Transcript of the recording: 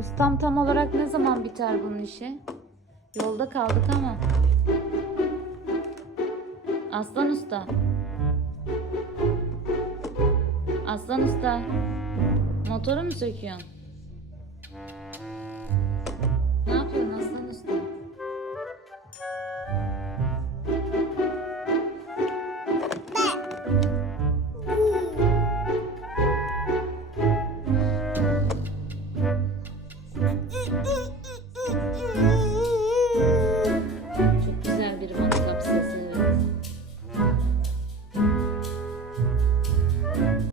Ustam tam olarak ne zaman biter bunun işi? Yolda kaldık ama. Aslan Usta. Aslan Usta. Motoru mu söküyorsun?